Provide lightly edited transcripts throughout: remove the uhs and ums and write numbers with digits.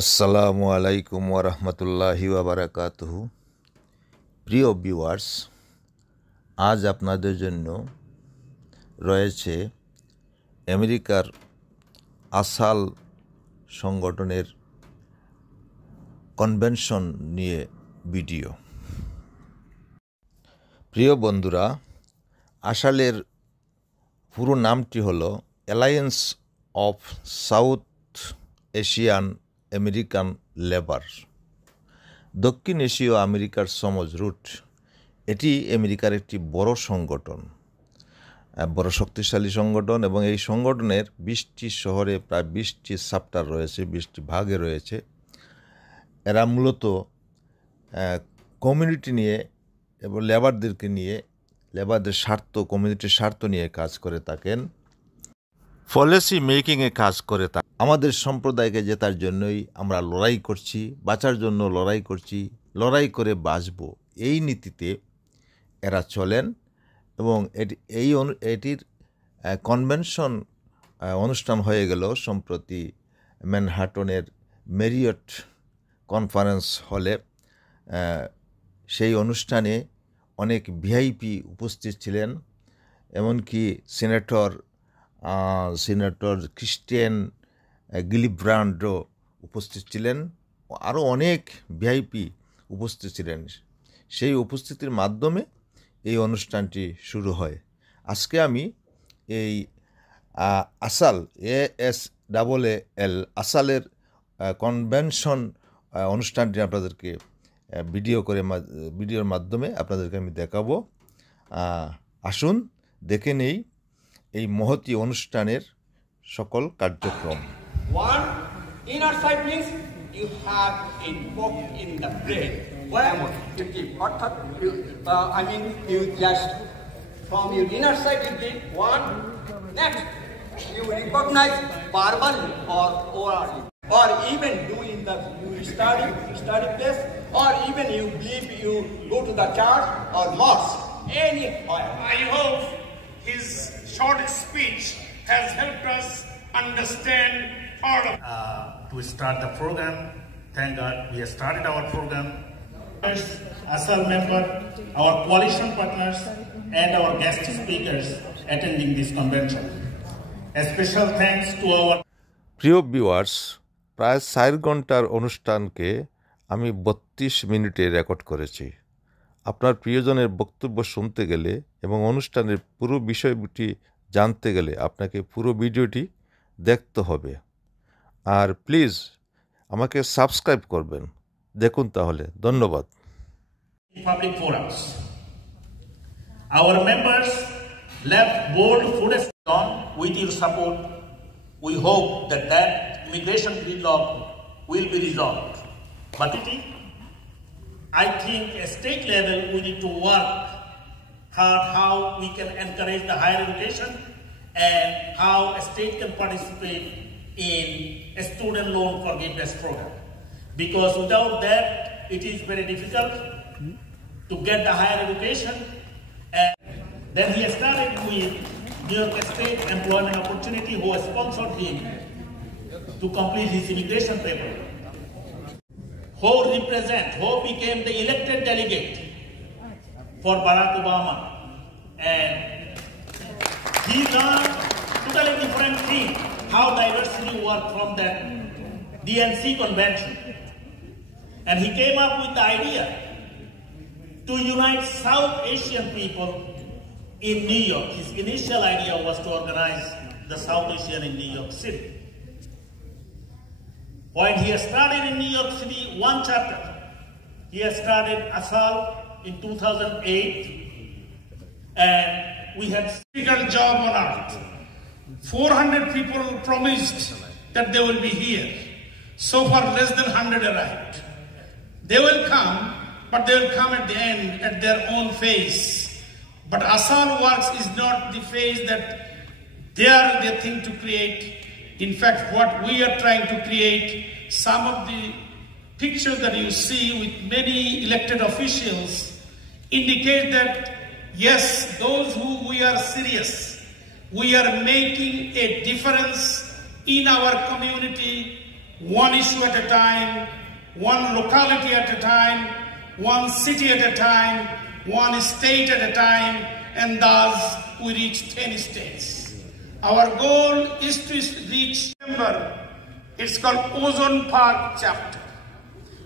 আসসালামু আলাইকুম ওয়া রাহমাতুল্লাহি ওয়া বারাকাতুহু। প্রিয় ভিউয়ার্স, আজ আপনাদের জন্য রয়েছে আমেরিকার আসাল সংগঠনের কনভেনশন নিয়ে ভিডিও। প্রিয় বন্ধুরা, আসালের পুরো নামটি হলো alliance of South Asian American labour, দক্ষিণ এশীয় আমেরিকার সমাজ রুট। এটি আমেরিকার একটি বড় সংগঠন, বড় শক্তিশালী সংগঠন, এবং এই সংগঠনের 20টি শহরে প্রায় 20টি চ্যাপ্টার রয়েছে, 20টি ভাগে রয়েছে। এরা মূলত কমিউনিটি নিয়ে এবং লেবারদেরকে নিয়ে, লেবারদের স্বার্থ, কমিউনিটির স্বার্থ নিয়ে কাজ করে থাকেন, পলিসি মেকিংয়ে কাজ করে থাকেন। আমাদের সম্প্রদায়কে জেতার জন্যই আমরা লড়াই করছি, বাঁচার জন্য লড়াই করছি, লড়াই করে বাঁচব, এই নীতিতে এরা চলেন। এবং এটির কনভেনশন অনুষ্ঠান হয়ে গেল সম্প্রতি ম্যানহাটনের মেরিয়ট কনফারেন্স হলে। সেই অনুষ্ঠানে অনেক ভিআইপি উপস্থিত ছিলেন, এমনকি সিনেটর ক্রিস্টিয়ান গিলিব্রান্ডও উপস্থিত ছিলেন, আরও অনেক ভিআইপি উপস্থিত ছিলেন। সেই উপস্থিতির মাধ্যমে এই অনুষ্ঠানটি শুরু হয়। আজকে আমি এই আসাল ASAAL আসালের কনভেনশন অনুষ্ঠানটি আপনাদেরকে ভিডিওর মাধ্যমে আপনাদেরকে আমি দেখাবো। আসুন দেখে নেই এই মহতী অনুষ্ঠানের সকল কার্যক্রম। One inner side means you have a poke in the brain. Where you keep you just from your inner side you keep one. Next, you recognize verbally or orally, or even do in the study place, or even you believe you go to the church or mosque. Anywhere. I hope his short speech has helped us understand all of to start the program. Thank God we have started our program. ASAAL member, our coalition partners, and our guest speakers attending this convention. A special thanks to our প্রিয় viewers, প্রায় 4 ঘন্টার অনুষ্ঠানকে আমি 32 মিনিটে record করেছি। আপনার প্রিয়জনের বক্তব্য শুনতে গেলে এবং অনুষ্ঠানের পুরো বিষয়টি জানতে গেলে আপনাকে পুরো ভিডিওটি দেখতে হবে। আর প্লিজ আমাকে সাবস্ক্রাইব করবেন। দেখুন তাহলে। ধন্যবাদ। public forums. Our members left bold footsteps on. With your support, we hope that immigration gridlock will be resolved. But I think at state level we need to work hard how we can encourage the higher education and how a state can participate in a student loan forgiveness program. Because without that, it is very difficult to get the higher education. And then he started with New York State Employment Opportunity, who has sponsored him to complete his immigration paper. Who became the elected delegate for Barack Obama. And he learned totally different thing, how diversity worked from that DNC convention. And he came up with the idea to unite South Asian people in New York. His initial idea was to organize the South Asian in New York City. When he started in New York City, one chapter, he started ASAAL in 2008, and we had a difficult job on earth. 400 people promised that they will be here. So far, less than 100 arrived. They will come, but they will come at the end at their own phase. But ASAAL Works is not the phase that they are the thing to create. In fact, what we are trying to create, some of the pictures that you see with many elected officials indicate that, yes, those who we are serious, we are making a difference in our community one issue at a time, one locality at a time, one city at a time, one state at a time, and thus we reach 10 states. Our goal is to reach, remember, it's called Ozone Park chapter.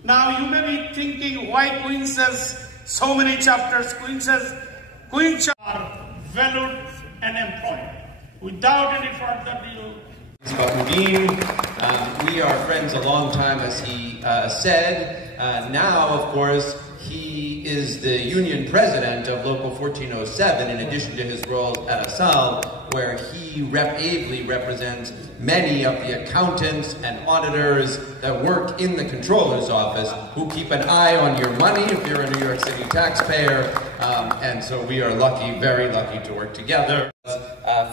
Now you may be thinking why Queen says so many chapters. Queen says, Queen are valued and employed. Without any further ado, we are friends a long time, as he said. Now, of course, he is the union president of Local 1407, in addition to his roles at ASAAL, where he ably represents many of the accountants and auditors that work in the controller's office, who keep an eye on your money if you're a New York City taxpayer. And so we are lucky, very lucky to work together.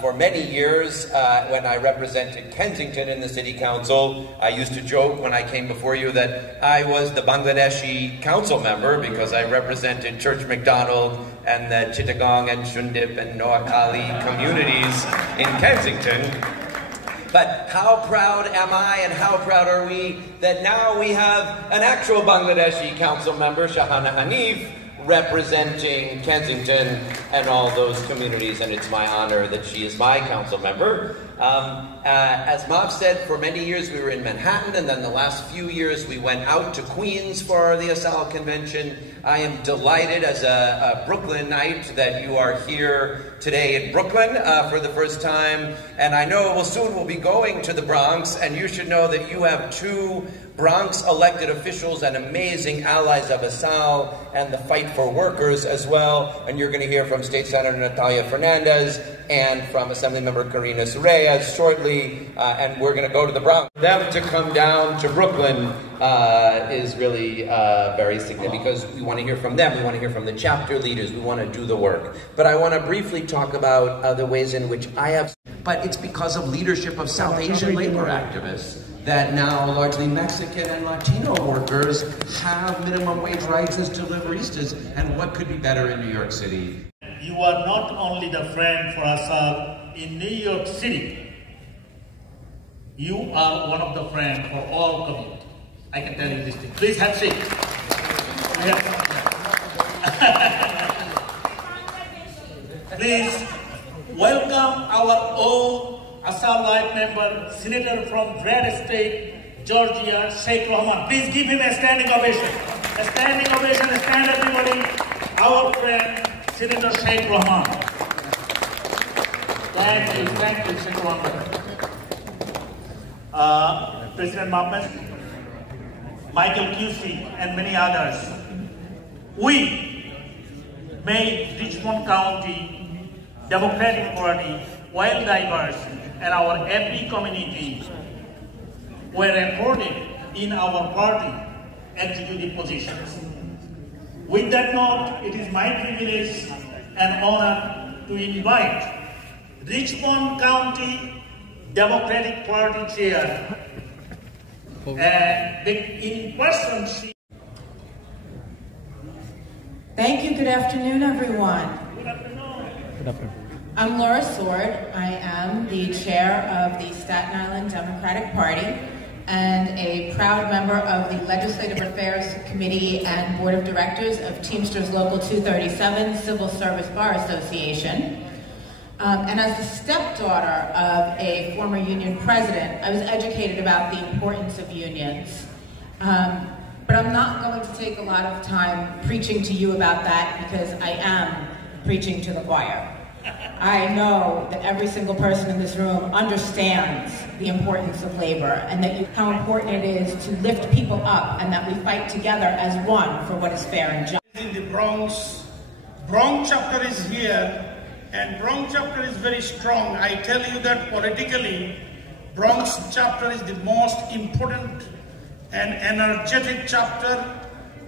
For many years, when I represented Kensington in the City Council, I used to joke when I came before you that I was the Bangladeshi council member because I represented Church McDonald and the Chittagong and Shundip and Noakhali communities in Kensington. But how proud am I and how proud are we that now we have an actual Bangladeshi council member, Shahana Hanif, representing Kensington and all those communities, and it's my honor that she is my council member. As Mav said, for many years we were in Manhattan, and then the last few years we went out to Queens for the ASAAL convention. I am delighted as a Brooklynite that you are here today in Brooklyn for the first time, and I know soon we'll be going to the Bronx, and you should know that you have two Bronx elected officials and amazing allies of ASAAL and the fight for workers as well. And you're going to hear from State Senator Natalia Fernandez and from Assemblymember Karina Soraya shortly. And we're going to go to the Bronx. For them to come down to Brooklyn is really very significant because we want to hear from them. We want to hear from the chapter leaders. We want to do the work. But I want to briefly talk about the ways in which I have. But it's because of leadership of South Asian labor activists that now largely Mexican and Latino workers have minimum wage rights as deliveristas, and what could be better in New York City? You are not only the friend for ASAAL in New York City, you are one of the friends for all community. I can tell you this thing. Please have a seat. Please welcome our own ASAAL Life member, Senator from Red State, Georgia, Sheikh Rahman. Please give him a standing ovation. A standing ovation, stand everybody. Our friend, Senator Sheikh Rahman. Thank you, Sheikh Rahman. President Mohammed, Michael Pusey, and many others. We made Richmond County Democratic Party well diverse, and our every community were reported in our party executive positions. With that note, it is my privilege and honor to invite Richmond County Democratic Party Chair and in person. Thank you. Good afternoon, everyone. Good afternoon. Good afternoon. I'm Laura Sword. I am the chair of the Staten Island Democratic Party and a proud member of the Legislative Affairs Committee and Board of Directors of Teamsters Local 237 Civil Service Bar Association. And as the stepdaughter of a former union president, I was educated about the importance of unions. But I'm not going to take a lot of time preaching to you about that because I am preaching to the choir. I know that every single person in this room understands the importance of labor and how important it is to lift people up and that we fight together as one for what is fair and just. In the Bronx chapter is here, and Bronx chapter is very strong. I tell you that politically, Bronx chapter is the most important and energetic chapter,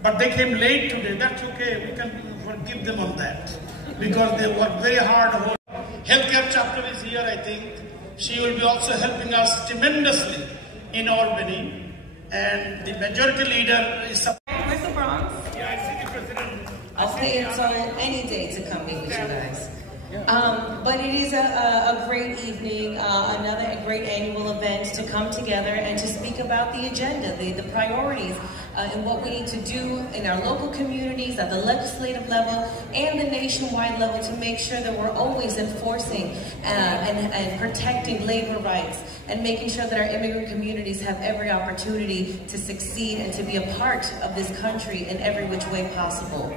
but they came late today. That's okay, we can forgive them on that because they worked very hard. Healthcare chapter is here, I think. She will be also helping us tremendously in Albany, and the majority leader is. Where's the Bronx? Yeah, I see the president. I'll stay until any day to come meet with you guys. But it is a great evening, another great annual event to come together and to speak about the agenda, the priorities, and what we need to do in our local communities, at the legislative level, and the nationwide level to make sure that we're always enforcing and protecting labor rights and making sure that our immigrant communities have every opportunity to succeed and to be a part of this country in every which way possible.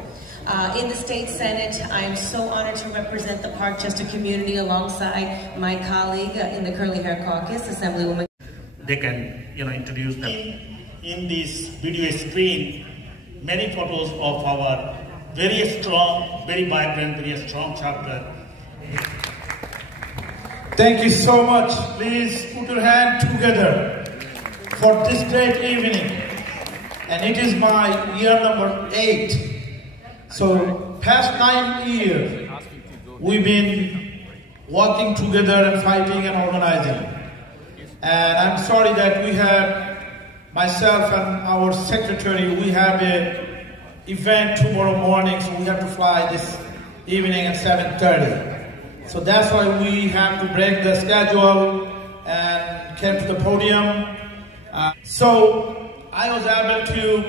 In the State Senate, I am so honored to represent the Parkchester community alongside my colleague in the Curly Hair Caucus, Assemblywoman. They can, introduce them. In this video screen, many photos of our very strong, very vibrant, very strong chapter. Thank you so much. Please put your hand together for this great evening. And it is my year number 8. So, past 9 years, we've been working together and fighting and organizing. And I'm sorry that we have, myself and our secretary, we have an event tomorrow morning, so we have to fly this evening at 7:30. So that's why we have to break the schedule and came to the podium. So I was able to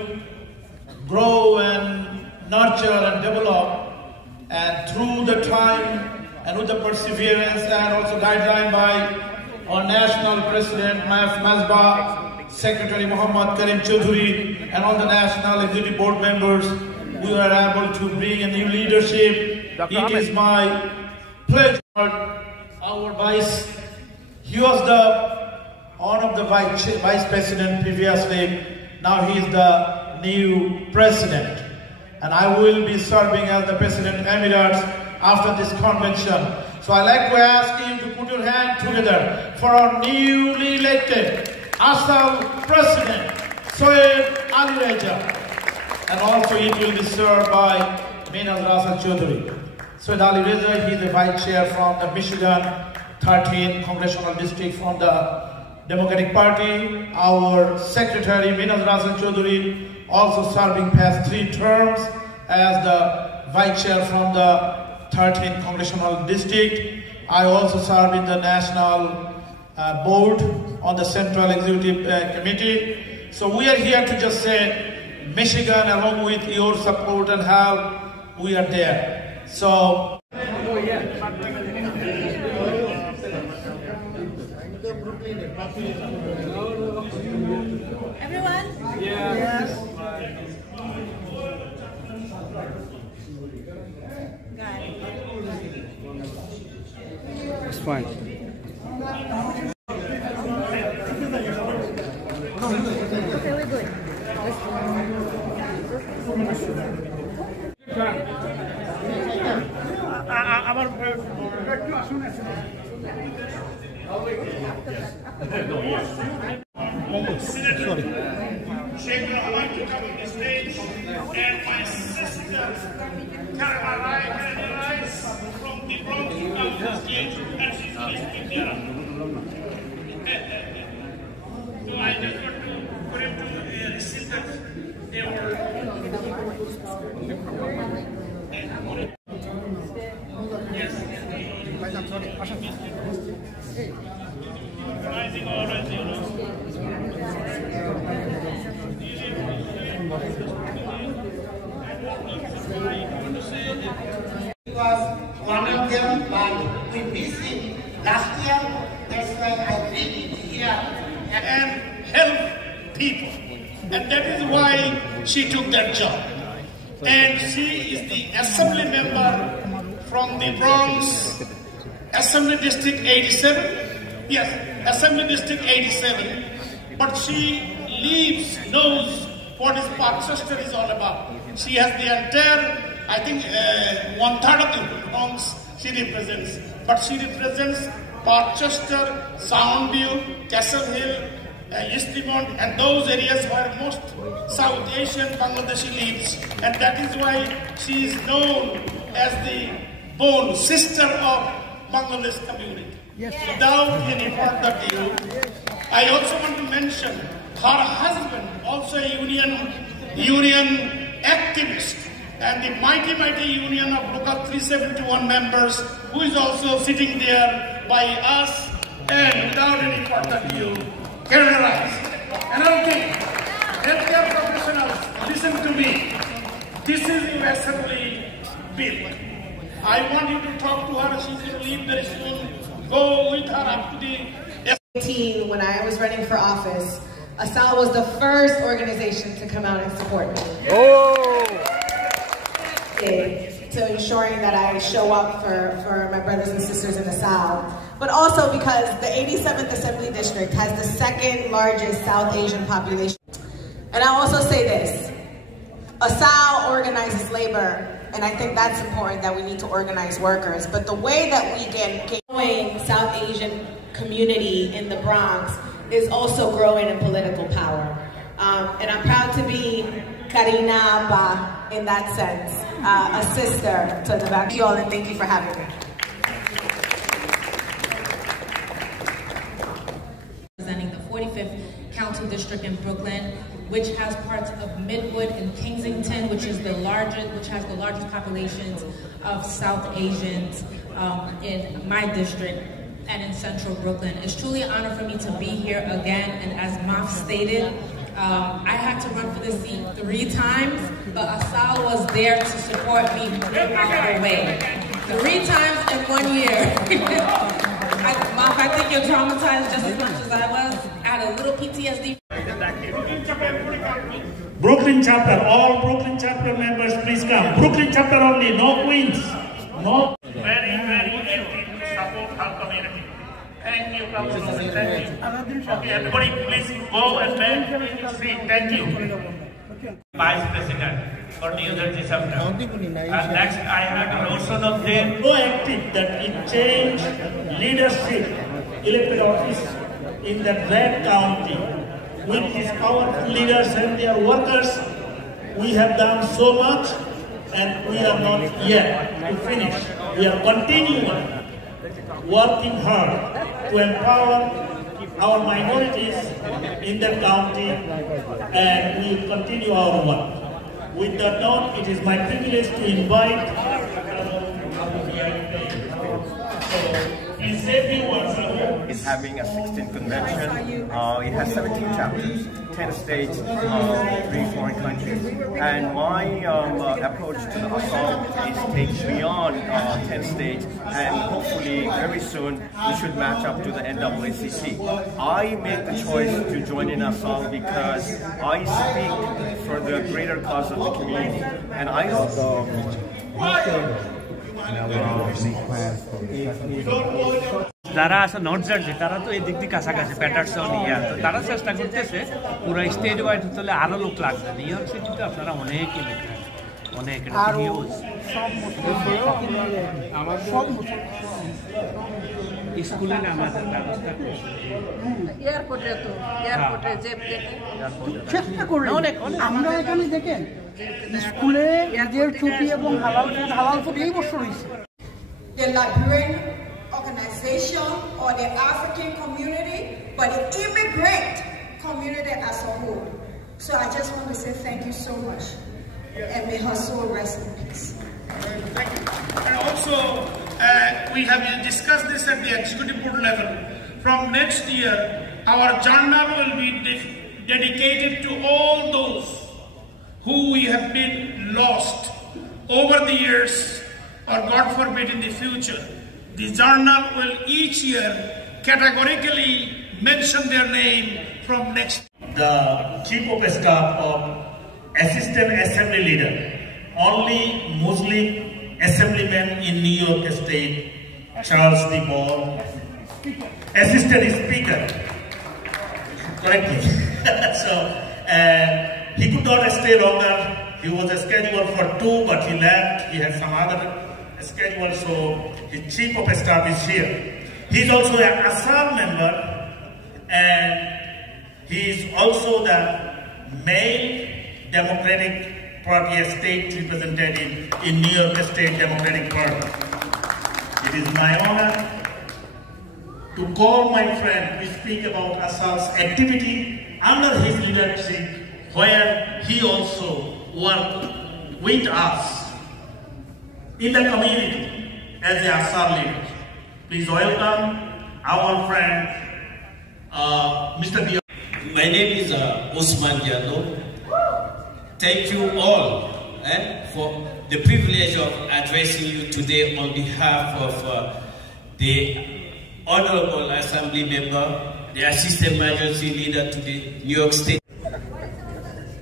grow and nurture and develop, and through the time and with the perseverance and also guideline by our national president Masba, Secretary Muhammad Karim Chaudhuri, and all the national executive board members, we were able to bring a new leadership. It is my pleasure. Our vice, he was one of the vice president previously. Now he is the new president. And I will be serving as the President Emirates after this convention. So I'd like to ask you to put your hand together for our newly elected ASAAL President, Sohaib Ali Reza. And also it will be served by Minaz Rasa Chaudhuri. Sohaib Ali Reza, he is the Vice Chair from the Michigan 13th Congressional District from the Democratic Party. Our Secretary Minaz Rasa Chaudhuri, also serving past 3 terms as the Vice Chair from the 13th Congressional District. I also serve in the National Board on the Central Executive Committee. So we are here to just say, Michigan, along with your support and help, we are there. So. Everyone? Yes. Got it. It's fine. Very good. Sorry. Sheikh, I'd like to come to the stage, and my sister, Caroline from the Bronx, on the stage, and she's listening there. So I just want for him to receive that award. Yes. Rising orders, Because one of them, like we missed him last year, that's why I bring it here and help people. And that is why she took that job. And she is the assembly member from the Bronx, Assembly District 87. Yes, Assembly District 87. But she knows what is Parkchester is all about. She has the entire, I think, 1/3 of the Bronx she represents. But she represents Parkchester, Soundview, Castle Hill, East Limont, and those areas where most South Asian Bangladeshi lives. And that is why she is known as the bone sister of Bangladesh community. Yes. Without any further ado, I also want to mention her husband, also a union activist, and the mighty, mighty union of local 371 members, who is also sitting there by us, and without any further ado, cameras. Another thing, healthcare professionals, listen to me. This is your assembly bill. I want you to talk to her. She's going to leave very soon. Go with her up to the... When I was running for office, ASAAL was the first organization to come out and support me. To ensuring that I show up for my brothers and sisters in ASAAL. But also because the 87th Assembly District has the second largest South Asian population. And I also say this, ASAAL organizes labor, and I think that's important, that we need to organize workers. But the way that we can growing South Asian community in the Bronx is also growing in political power. And I'm proud to be Karina Abba in that sense, a sister to the back. Thank you all, and thank you for having me. Representing the 45th County District in Brooklyn, which has parts of Midwood and Kensington, which has the largest populations of South Asians in my district and in Central Brooklyn. It's truly an honor for me to be here again, and as Maf stated, I had to run for this seat 3 times, but ASAAL was there to support me all the way. 3 times in 1 year. Maf, I think you're traumatized just as much as I was. I had a little PTSD. Brooklyn chapter, all Brooklyn chapter members, please come. Brooklyn chapter only, no Queens. No. Very, very active to support our community. Thank you, Councilor. Thank you. Okay, everybody, please go and then see. Thank you. Vice President for New Jersey chapter. And next, I have notion of them so active that it changed leadership, elected office in the Red County. With these powerful leaders and their workers, we have done so much, and we are not yet to finish. We are continuing working hard to empower our minorities in the county, and we will continue our work. With that note, it is my privilege to invite is having a 16th convention. It has 17 chapters, 10 states, 3 foreign countries. And my approach to the ASAAL is take beyond 10 states, and hopefully very soon we should match up to the NAACP. I made the choice to join in ASAAL because I speak for the greater cause of the community. And I also যারা আছে north jersey তারা তো এই দিক দিয়ে কাছাকাছি Patterson ইয়ার তো তারা চেষ্টা করতেছে পুরো স্টেট ওয়াইড হলে আরো লোক লাগবে নিউ ইয়র্ক সিটিতে আপনারা অনেকই লোক অনেক স্কুলে আমাদের ব্যবস্থা এয়ারপোর্টে তো এয়ারপোর্টে যে চেষ্টা করি আমরা এখানে দেখেন স্কুলে এদের ছুটি এবং হালাল ফুড এই বছর হয়েছে The Liberian organization or the African community, but the immigrant community as a whole. So I just want to say thank you so much, and may her soul rest in peace. Thank you. And also, we have discussed this at the executive board level. From next year, our journal will be dedicated to all those who we have been lost over the years, or God forbid in the future. The journal will each year categorically mention their name from next. The Chief of Staff of Assistant Assembly Leader, only Muslim Assemblyman in New York State, Charles D. Ball. Assistant Speaker, correctly. So he could not stay longer. He was scheduled for 2, but he left. He had some other schedule, so his Chief of Staff is here. He's also an ASAAL member, and he is also the male Democratic Party state representative in New York State Democratic Party. It is my honor to call my friend to speak about ASAAL's activity under his leadership, where he also worked with us in the community as the ASAAL leader. Please welcome our friend, Mr. Diallo. My name is Osman Diallo. Thank you all for the privilege of addressing you today on behalf of the Honorable Assembly Member, the Assistant Emergency Leader to the New York State.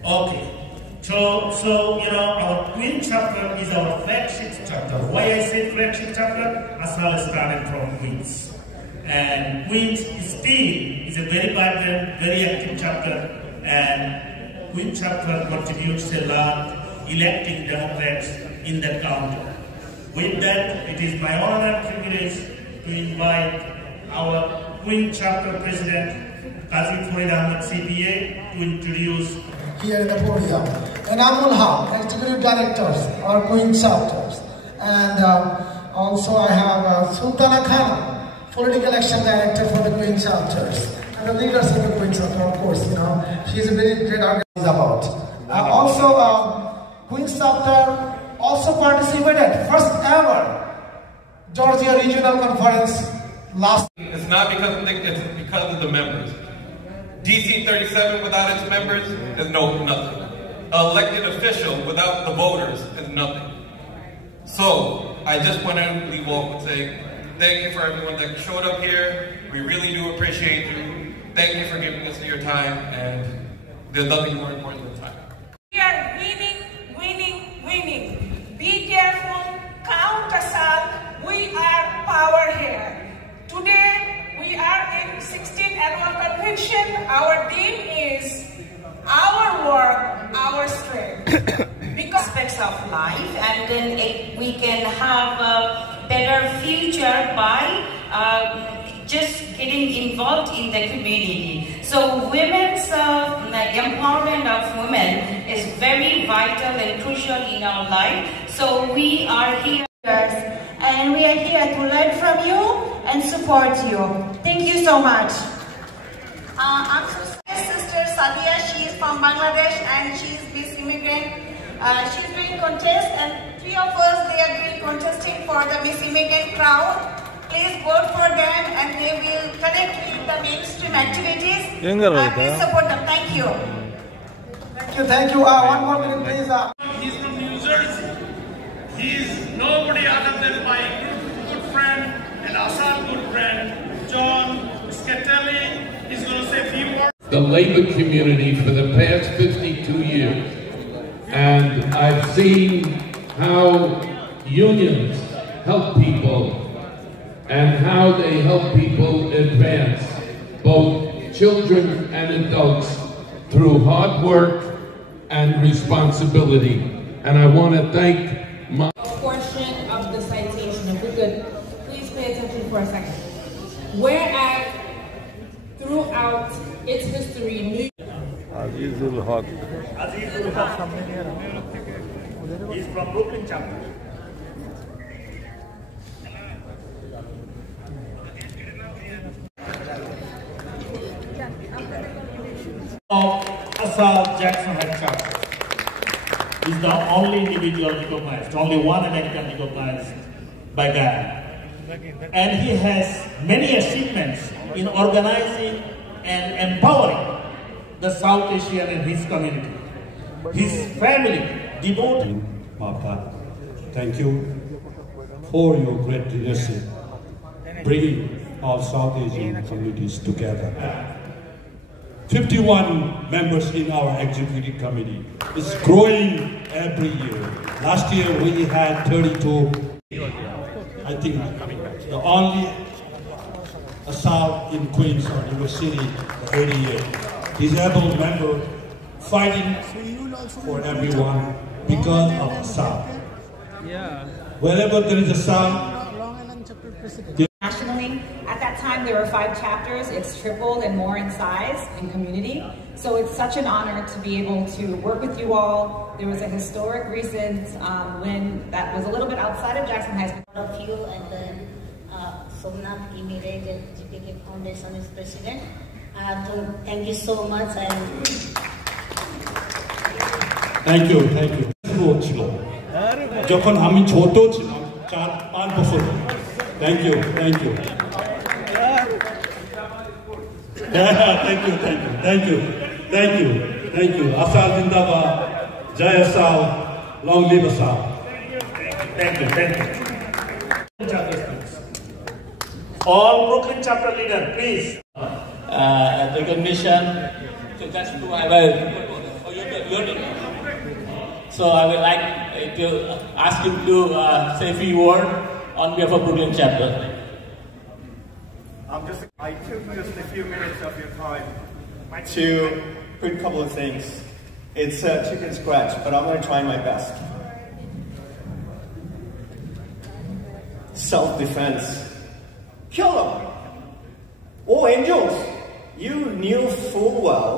Okay. So our Queen chapter is our flagship chapter. Why I say flagship chapter? ASAAL started from Queens. And Queens still is a very vibrant, very active chapter, and Queen chapter contributes a lot electing Democrats in that county. With that, it is my honor and privilege to invite our Queen chapter president, Qazi Farid Ahmed CPA, to introduce here in the podium, and Amul Haq, executive directors or Queen chapters, and also I have Sultana Khan, political action director for the Queen chapters, and the leaders of the Queen chapter, of course, she's a very great organizer about. Also, Queen chapter also participated first ever Georgia Regional Conference last. It's not because of it's because of the members. DC 37 without its members is nothing. An elected official without the voters is nothing. So I just want to leave off with saying thank you for everyone that showed up here. We really do appreciate you. Thank you for giving us your time, and there's nothing more important than time. We are winning, winning, winning. Be careful, count ASAAL. We are power here. Today, we are in 16th annual convention. Our theme is our work, our strength. Because aspects of life, and then we can have a better future by just getting involved in the community. So women's empowerment of women is very vital and crucial in our life. So we are here. And we are here to learn from you and support you. Thank you so much. I'm sister Sadia. She is from Bangladesh and she is Miss Immigrant. She's doing contest, and 3 of us, they are doing contesting for the Miss Immigrant crowd. Please vote for them and they will connect with the mainstream activities. Please support them. Thank you. Thank you. One more minute, please. He's from New Jersey. He's nobody other than my good friend and ASAAL good friend, John Scatelli. He's going to say a few words. The labor community for the past 52 years. And I've seen how unions help people and how they help people advance, both children and adults, through hard work and responsibility. And I want to thank my portion of the citation, if we could please pay attention for a second. Whereas throughout its history, New Azizul Haq. Azizul Haq. He's from Brooklyn chapter. Of ASAAL Jackson Head chapter. He's the only individual recognized, only one American recognized by God. And he has many achievements in organizing and empowering the South Asian in his community. His family devoted. Papa, thank you for your great leadership, bringing all South Asian communities together. 51 members in our executive committee. It's growing every year. Last year we had 32. I think the only ASAAL in Queens or New York City, 88. Disabled member fighting for everyone because of ASAAL. Yeah. Wherever there is ASAAL, nationally, at that time there were 5 chapters. It's tripled and more in size and community. So it's such an honor to be able to work with you all. There was a historic recent when that was a little bit outside of Jackson High School. All of you and then Somnath Immediate GPK Foundation is president. Thank you so much. Thank you. হচ্ছিল যখন আমি ছোট ছিলাম 4-5 বছর। Thank you thank you thank you thank you thank you thank you thank you ASAL জিন্দাবাদ জয় ASAL long live ASAL Thank you, thank you. All Brooklyn chapter leader, please. Recognition. So that's who I will. So I would like to ask him to say a few words on behalf of Brooklyn chapter. I took just a few minutes of your time to put a couple of things. It's chicken scratch, but I'm going to try my best. Self-defense. Kill them. Oh, angels, you knew full well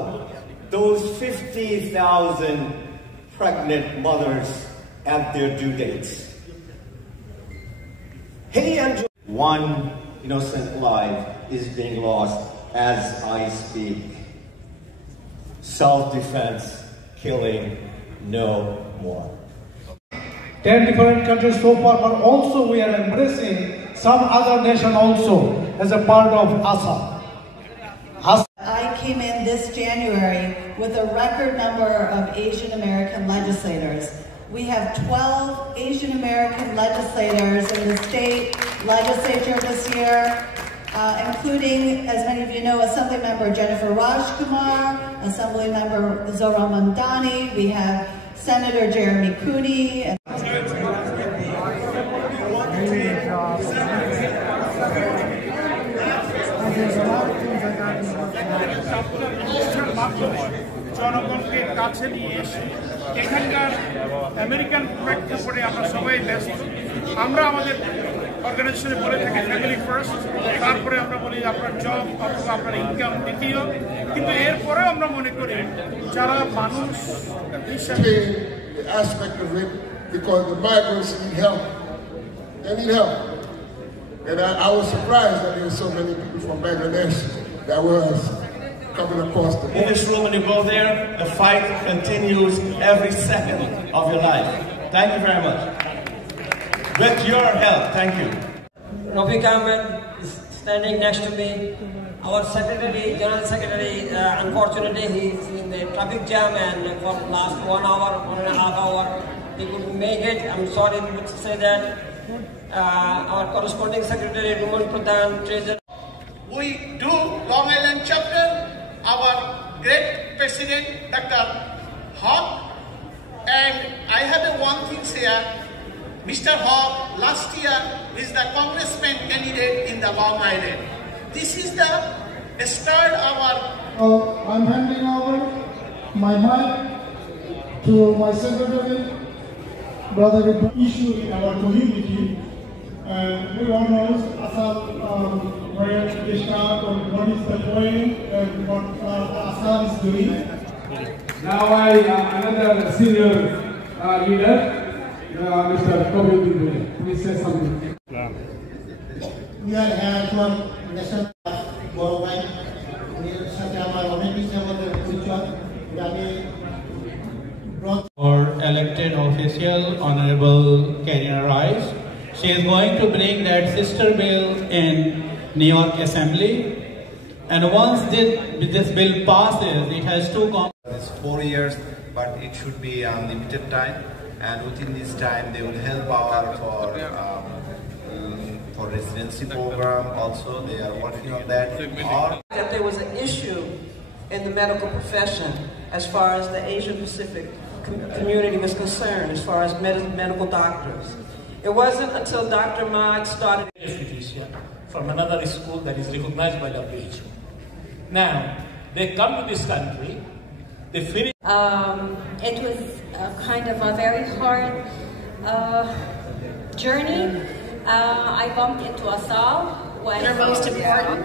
those 50,000 pregnant mothers at their due dates. Hey, angel. One innocent life is being lost as I speak. Self-defense, killing, no more. 10 different countries so far, but also we are embracing some other nation also as a part of ASAAL. I came in this January with a record number of Asian American legislators. We have 12 Asian American legislators in the state legislature this year, including, as many of you know, Assembly Member Jennifer Rajkumar, Assembly Member Zohra Mamdani. We have Senator Jeremy Cooney. জনগণকে কাছে নিয়ে এসে এখানকার American প্রেক্ষাপটে আমরা সবাই ব্যস্ত। আমরা আমাদের অর্গানাইজেশনে বলে থাকি ফ্যামিলি ফার্স্ট, তারপরে আমরা বলি আপনার জব অথবা আপনার ইনকাম দ্বিতীয়, কিন্তু এরপরেও আমরা মনে করি যারা মানুষ হিসাবে aspect of it, because the migrants need help. They need help. And I was surprised that there were so many people from Bangladesh that was coming across the border. In this room, when you go there, the fight continues every second of your life. Thank you very much. With your help, thank you. Rafiq Ahmed is standing next to me. Our secretary, general secretary, unfortunately, he's in the traffic jam, and for the last 1 hour, 1.5 hours, he couldn't make it. I'm sorry to say that. Our corresponding secretary, Ruman Pradhan, treasurer. We do Long Island chapter, our great president, Dr. Hawk, and I have one thing here. Mr. Hawk, last year, is the congressman candidate in the Long Island. This is the start of our... I'm handing over my mic to my secretary, brother, issue in our community. Everyone knows ASAAL, where they start, or what is the point, and what ASAAL is doing. Now another senior leader, Mr. Kobyuddin, please say something. We are here for national worldwide. সাথে আমার অনেক কিছু আমাদের পরিচয় আমি Our elected official, Honorable Karina Rice. She is going to bring that sister bill in New York Assembly. And once this bill passes, it has two components. It's 4 years, but it should be limited time. And within this time, they will help out for residency program. Also, they are working on that. That there was an issue in the medical profession as far as the Asian Pacific community was concerned, as far as medical doctors. It wasn't until Dr. Mag started from another school that is recognized by WHO. Now, they come to this country, they finish. It was kind of a very hard journey. I bumped into ASAAL. They're most important.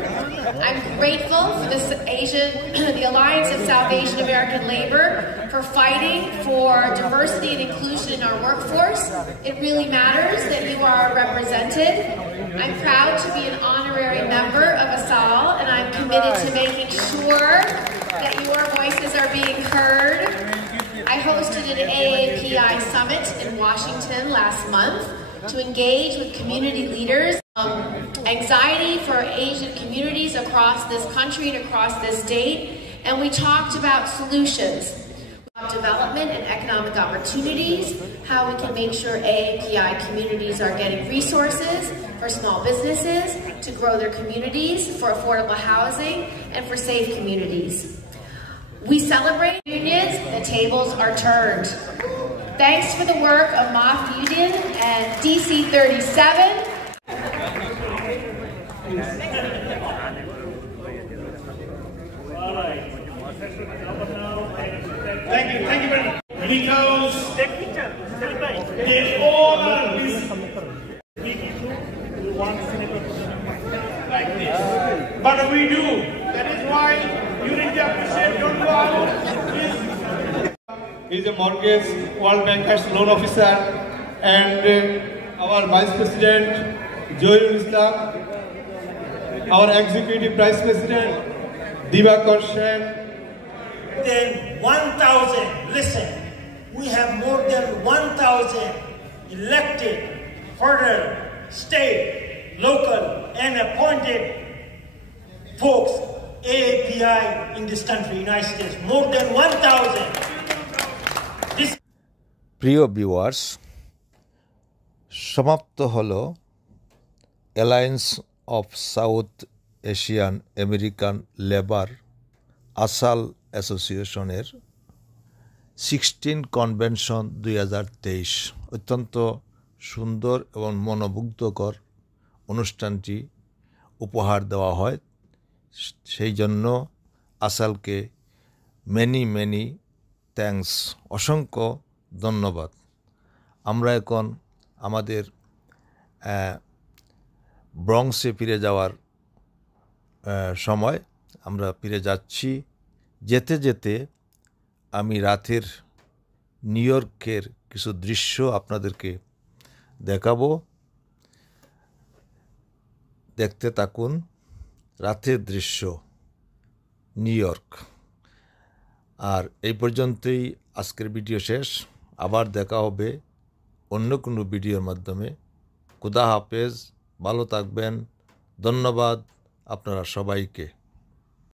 I'm grateful for the Alliance of South Asian American Labor for fighting for diversity and inclusion in our workforce. It really matters that you are represented. I'm proud to be an honorary member of ASAAL, and I'm committed to making sure that your voices are being heard. I hosted an AAPI summit in Washington last month to engage with community leaders on anxiety for Asian communities across this country and across this state, and we talked about solutions. Development and economic opportunities, how we can make sure AAPI communities are getting resources for small businesses to grow their communities, for affordable housing, and for safe communities. We celebrate unions, the tables are turned. Thanks for the work of MOF Union and DC 37. Thank you very much. Because they all are busy. But we do. That is why you need to appreciate Don Juan. He's a mortgage World Bankers loan officer, and our Vice President Joyul Islam, our Executive Vice President Divakar Sen. Then 1,000, listen, we have more than 1,000 elected federal, state, local, and appointed folks, AAPI in this country, United States, more than 1,000. প্রিয় viewers, সমাপ্ত হলো alliance of South Asian American labour ASAL অ্যাসোসিয়েশনের 16 convention 2023। অত্যন্ত সুন্দর এবং মনোমুগ্ধকর অনুষ্ঠানটি উপহার দেওয়া হয়, সেই জন্য আসালকে মেনি থ্যাঙ্কস, অসংখ্য ধন্যবাদ। আমরা এখন আমাদের ব্রঙ্কসে ফিরে যাওয়ার সময় আমরা ফিরে যাচ্ছি। যেতে যেতে আমি রাতের নিউ ইয়র্কের কিছু দৃশ্য আপনাদেরকে দেখাবো, দেখতে থাকুন। রাতের দৃশ্য নিউ ইয়র্ক। আর এই পর্যন্তই আজকের ভিডিও শেষ। আবার দেখা হবে অন্য কোনো ভিডিওর মাধ্যমে। খুদা হাফেজ, ভালো থাকবেন। ধন্যবাদ আপনারা সবাইকে।